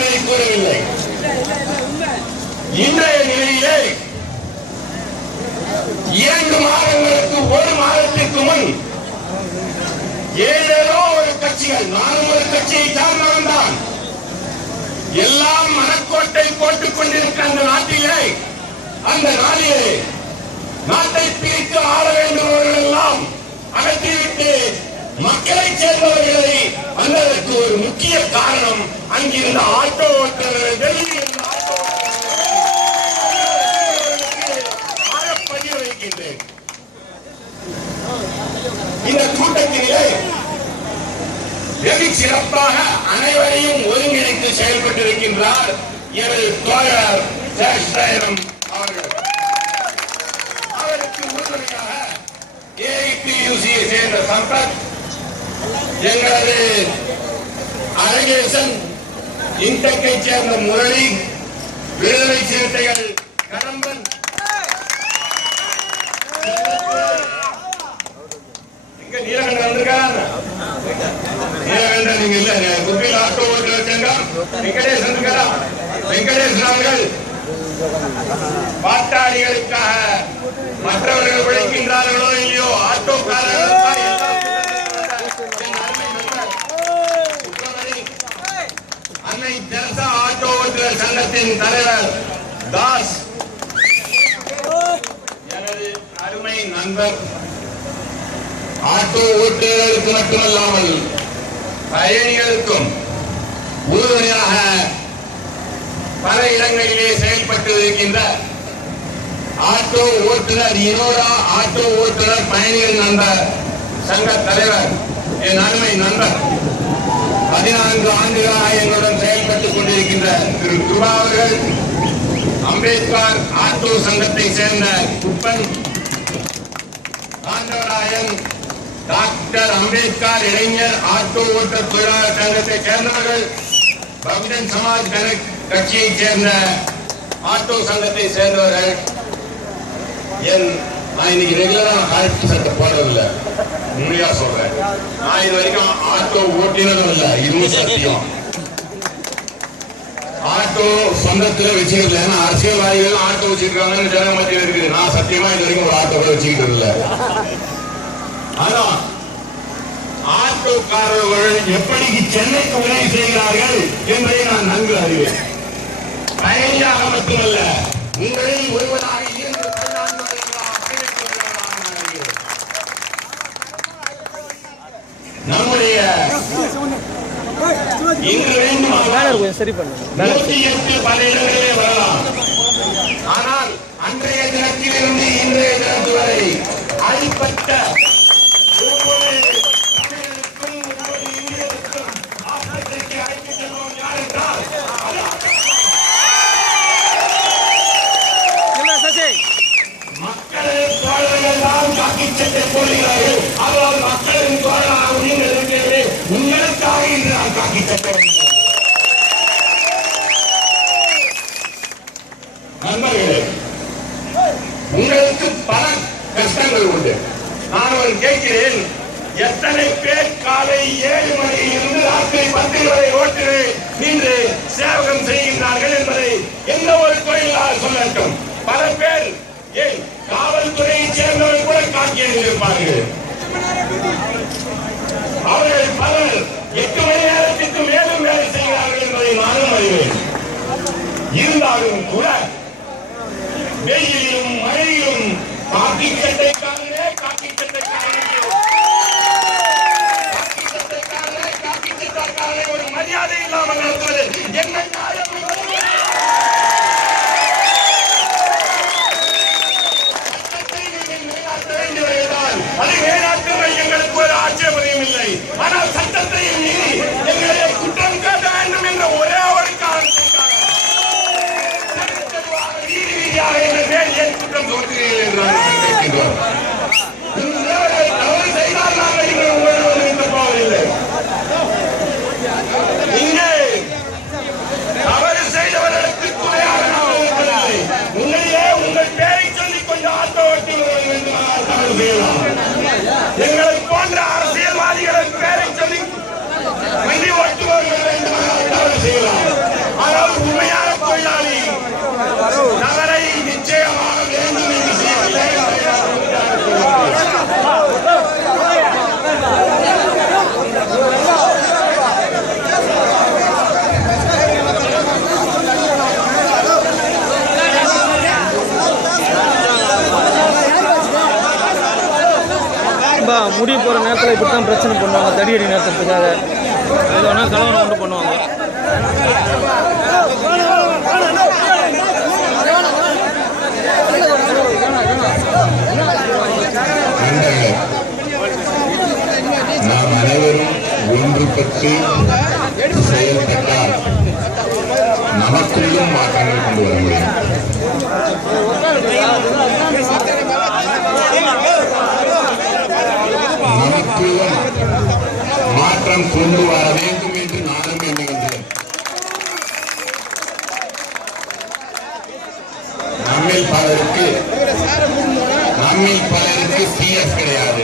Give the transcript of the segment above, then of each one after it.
நானே கூறவில்லை. இன்றைய நிலையிலே 2 மாதங்களுக்கு 1 மாதத்திற்கு முன் ஏதேதோ ஒரு கட்சிகள், நானும் ஒரு கட்சியை சார்ந்தவன் தான், எல்லாம் மனக்கோட்டை போட்டுக் கொண்டிருக்கிற அந்த நாட்டிலே, அந்த நாளிலே நாட்டை பிரித்து ஆள வேண்டுபவர்கள் எல்லாம் அகற்றிவிட்டு மக்களை சேர்ந்தவர்களை வந்ததற்கு ஒரு முக்கிய காரணம் அங்கிருந்த ஆட்டோ ஓட்டுநர்கள், டெல்லியில் இருந்த ஆட்டோ ஓட்டுநர்களுக்கு பதிவு வைக்கின்றேன். இந்த கூட்டத்திலே வெகு சிறப்பாக அனைவரையும் ஒருங்கிணைத்து செயல்பட்டிருக்கின்றார் எனது தோழர் சேஷ்டயம் அவர்கள். அவருக்கு உறுதுணையாக ஏஐடியூசியை சேர்ந்த சம்பத், எங்களது அழகேசன், இன்டெக்கை சேர்ந்த முரளி, விடுதலை சிறுத்தைகள் கடம்பன், நீலகண்டன் வந்திருக்கார். நீலகண்டன் நீங்க இல்ல, குப்பியில் ஆட்டோ ஓட்டுநர் சங்கம் வெங்கடேசன் இருக்காரா? வெங்கடேசன் அவர்கள் பாட்டாளிகளுக்காக மற்றவர்கள் உழைக்கின்றார்களோ இல்லையோ ஆட்டோக்காரர்களுக்காக அன்னை தெரசா ஆட்டோ ஓட்டுநர் சங்கத்தின் தலைவர் தாஸ், எனது அருமை நண்பர், ஆட்டோ ஓட்டுநர்களுக்கு மட்டுமல்லாமல் பயணிகளுக்கும் உறுதுணையாக பல இடங்களிலே செயல்பட்டு இருக்கின்ற ஆட்டோ ஓட்டுநர் இனோரா ஆட்டோ ஓட்டுநர் பயணிகள் நண்பர் சங்க தலைவர், என் அருமை நண்பர், 14 ஆண்டுகளாக எங்களுடன் செயல்பட்டுக் கொண்டிருக்கின்ற திரு துபா அவர்கள், அம்பேத்கர் ஆட்டோ சங்கத்தை சேர்ந்த குப்பன், ஆண்டவராயன், டாக்டர் அம்பேத்கர் இளைஞர் ஆட்டோ ஓட்ட தொழிலாளர் சங்கத்தை சேர்ந்தவர்கள், பகுஜன் சமாஜ் கட்சியை சேர்ந்த ஆட்டோ சங்கத்தை சேர்ந்தவர்கள். நான் இன்னைக்கு ரெகுலரா கலெக்டர் சட்டை போடுறதில்லை, உண்மையா சொல்றேன். நான் இது வரைக்கும் ஆட்டோ ஓட்டினதும் இல்லை, இதுவும் சத்தியம். ஆட்டோ சொந்தத்துல வச்சுக்கல, ஏன்னா அரசியல்வாதிகள் ஆட்டோ வச்சிருக்காங்கன்னு ஜன மத்தியில் இருக்குது. நான் சத்தியமா இது வரைக்கும் ஒரு ஆட்டோ வச்சுக்கிட்டு இல்லை. அதான் ஆட்டோக்காரர்கள் எப்படி சென்னைக்கு உதவி செய்கிறார்கள் என்பதை நான் நன்கு அறிவேன். பயணியாக மட்டுமல்ல, உங்களில் ஒருவராக இருந்து நம்முடைய இன்று வேண்டுமானால் 108 பல இடங்களிலே வரலாம். ஆனால் அன்றைய தினத்திலிருந்து இன்றைய தினத்து வரை அடிப்பட்ட மக்களின் தோழர்கள் தான் காக்கி சட்டை போடுகிறார்கள். அதனால் மக்களின் தோழராக நீங்கள் இருக்கிறது, உங்களுக்காக இன்று நான் காக்கி சட்டை. நண்பர்களே, உங்களுக்கு பல கஷ்டங்கள் உண்டு. நான் ஒரு கேட்கிறேன், எத்தனை பேர் காலை 7 மணியில் இருந்து ராத்திரி 10 வரை ஓட்டு நின்று சேவகம் செய்கின்றார்கள் என்பதை எந்த ஒரு தொழிலாளர் சொல்லட்டும். பல பேர் ஏன் காவல்துறையை சேர்ந்தவர்கள் கூட காக்கி அணிந்திருப்பார்கள். அவர்கள் பலர் 8 மணி நேரத்திற்கு மேலும் வேலை செய்கிறார்கள் என்பதை நானும் அறிவேன். இருந்தாலும் கூட வெயிலும் மழையிலும் காக்கி சட்டைக்காரனே காக்கி சட்டைக்காரனே ஒரு மரியாதை இல்லாமல் நடத்துவது என்ன நியாயம்? அதை வேணாற்றுவதில் எங்களுக்கு ஒரு ஆட்சேபனையும் இல்லை. ஆனால் சட்டத்தையும் மீறி எங்களை குற்றம் காட்ட வேண்டும் என்ற ஒரே ஒரு காரணத்திற்காக வீதி வீதியாக எங்கள் மேல் ஏன் குற்றம் தோன்றுகிறீர்கள் என்று முடிய போகிற நேரத்தில் இப்படி தான் பிரச்சனை பண்ணுவாங்க, தடியடி நேரத்துக்காக எது வேணால் கலவரம் உண்டு பண்ணுவாங்க. நாம் அனைவரும் ஒன்றுபட்டு செயல்பட்டால் நமக்குள்ளும் மாற்றங்கள் கொண்டு வர முடியும். நமக்குள்ளும் மாற்றம் கொண்டு வர வேண்டும் என்று நானும் எண்ணுகின்றேன். நம்மில் பலருக்கு பிஎஃப் கிடையாது,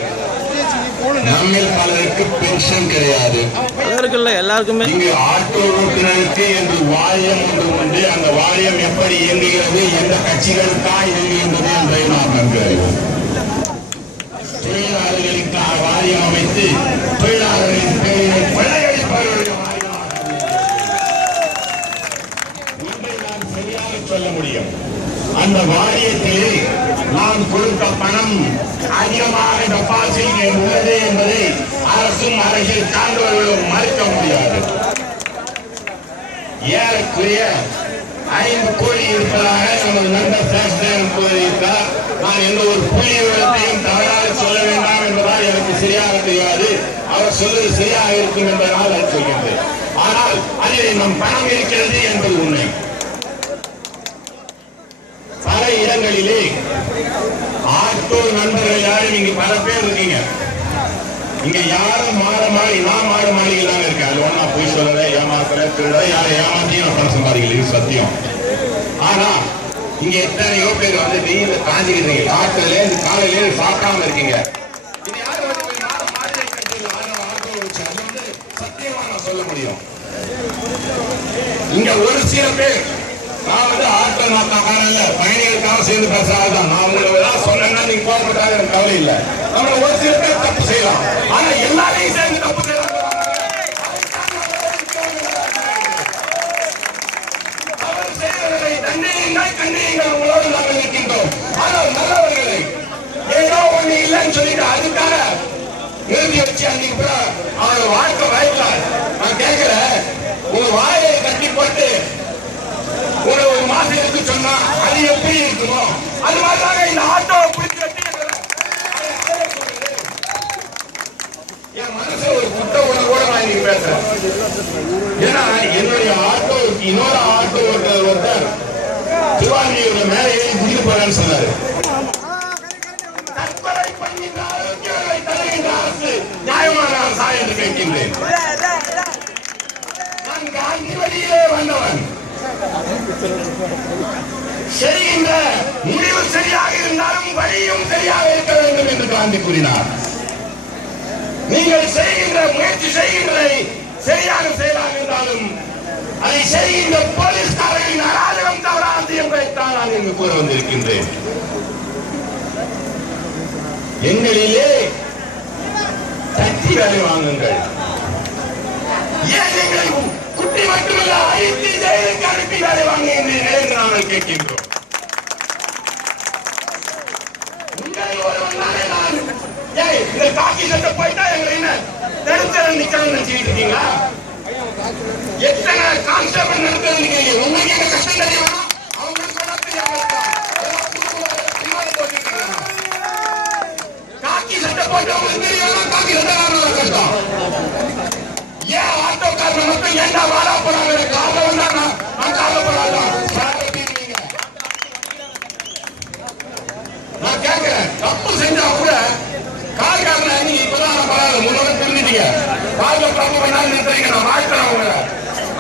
நம்மில் பலருக்கு பென்ஷன் கிடையாது, எல்லாருக்குமே இங்கு ஆட்டோ ஓட்டுநருக்கு என்று வாரியம் ஒன்று உண்டு. அந்த வாரியம் எப்படி இயங்குகிறது, எந்த கட்சிகளுக்காக இயங்குகின்றது என்பதை நாம் நன்கு அறிவோம். தொழிலாளர்களுக்காக வாரியம் அமைத்து தொழிலாளர்களின் பேரை கொள்ளையடிப்பவர்களுடைய வாரியமாக ஒன்றை நாம் சரியாக சொல்ல முடியும். அந்த வாரியத்திலே நாம் கொடுத்த பணம் அதிகமாக டெபாசிட் உள்ளது என்பதை அரசும் அரசியல் சார்ந்தவர்களும் மறுக்க முடியாது. ஏறக்குறைய 5 கோடி இருப்பதாக நமது நண்பர் சேஷன் கூறியிருக்கிறார். நான் எந்த ஒரு புள்ளி விவரத்தையும் தவறாக சொல்ல வேண்டாம் என்பதால் எனக்கு சரியாக தெரியாது. அவர் சொல்வது சரியாக இருக்கும் என்பதனால் அதை சொல்கின்றேன். ஆனால் அதில் நம் பணம் இருக்கிறது என்பது உண்மை. பல இடங்களிலே ஆட்டோ நண்பர்கள் யாரும் இங்க பல பேர் இருக்கீங்க. இங்க யாரும் நான் மாறு மாளிகள் தாங்க இருக்கேன். அது ஒண்ணு நான் போய் சொல்லல, ஏமாத்தல, திருட, யாரை ஏமாத்தியும் நான் பணம் சம்பாதிக்கல, இது சத்தியம். ஆனா இங்க எத்தனையோ பேர் வந்து வெயில காஞ்சிக்கிட்டு இருக்கீங்க, ஆட்டோல இருந்து காலையில சாப்பிடாம இருக்கீங்க. இது யாரும் வந்து மாளிகை கட்டில ஆட்டோ வச்சு அது வந்து சத்தியமா நான் சொல்ல முடியும். இங்க ஒரு சில பேர், நான் வந்து ஆட்டோ நாட்டாக்காரன் பயணிகளுக்காக சேர்ந்து பேசுறாதான். நான் உங்களுக்கு ஏதாவது சொன்னேன்னா நீங்க போகப்பட்டாங்க, எனக்கு கவலை இல்லை. நம்ம ஒரு சில பேர் தப்பு செய்யலாம், ஆனா எல்லாரையும் சேர்ந்து தப்பு செய்யலாம். அவர் செய்தவர்களை கண்டியுங்கள், உங்களோடு நாங்கள் இருக்கின்றோம். ஆனால் நல்லவர்களை ஏதோ ஒண்ணு இல்லைன்னு சொல்லிட்டு அதுக்காக நிறுத்தி வச்சு அன்னைக்கு கூட அவரோட வாழ்க்கை வாய்க்கல. நான் கேட்கிறேன், உங்க வாயை கட்டி போட்டு ஒரு மாசம் இருக்கு சொன்னா அது எப்படி இருக்குமோ அது மாதிரிதாங்க இந்த ஆட்டோவை பிடிச்சி கட்டி என் மனசுல ஒரு குற்ற உணர்வோட நான் இன்னைக்கு பேசுறேன். ஏன்னா என்னுடைய ஆட்டோ இன்னொரு ஆட்டோ ஒருத்தர் திருவாரூர் மேல ஏறி குடிக்க போறான்னு சொன்னாரு. தற்கொலை பண்ணுகின்ற ஆரோக்கியங்களை தருகின்ற அரசு நியாயமான அரசா என்று கேட்கின்றேன். நான் காந்தி வழியிலே வந்தவன். செய்கின்ற முடிவு சரியாக இருந்தாலும் வழியும் சரியாக இருக்க வேண்டும் என்று காந்தி கூறினார். நீங்கள் செய்கின்ற முயற்சி செய்கின்றதை சரியாக செயலாக இருந்தாலும் அதை செய்கின்ற போலீஸ்காரர்களின் அராஜகம் தவறானது என்பதைத்தான் நான் இங்கு கூற வந்திருக்கின்றேன். எங்களிலே தட்டி வேலை வாங்குங்கள். ஏன் எங்களை குட்டி மட்டுமல்ல அழைத்து ஜெயிலுக்கு அனுப்பி வேலை வாங்குகின்றீர்கள் என்று நாங்கள் கேட்கின்றோம். உங்களை ஒருவன் தானே நான் இந்த காக்கி சட்டை போயிட்டா எங்களை என்ன தடுத்து நிக்கணும்னு நினைச்சிட்டு இருக்கீங்களா? எத்தனை கான்ஸ்டபிள் நடக்கிறது நிக்கிறீங்க? உங்களுக்கு என்ன கஷ்டம் தெரியுமா? அவங்களுக்கு காக்கி சட்டை போட்டவங்களுக்கு தெரியும், காக்கி சட்டை கஷ்டம். ஏன் ஆட்டோக்காரன் மட்டும் ஏண்டா வாடா போறாங்க? கால வந்தா நான் கால போறாங்க. நான் கேட்கிறேன், தப்பு செஞ்சா கூட கால்காரன் இப்பதான் பரவாயில்ல, முன்னோட தெரிஞ்சுட்டீங்க. கால தப்பு பண்ணாலும் நிறுத்துறீங்க, நான் வாழ்க்கிறேன் உங்களை.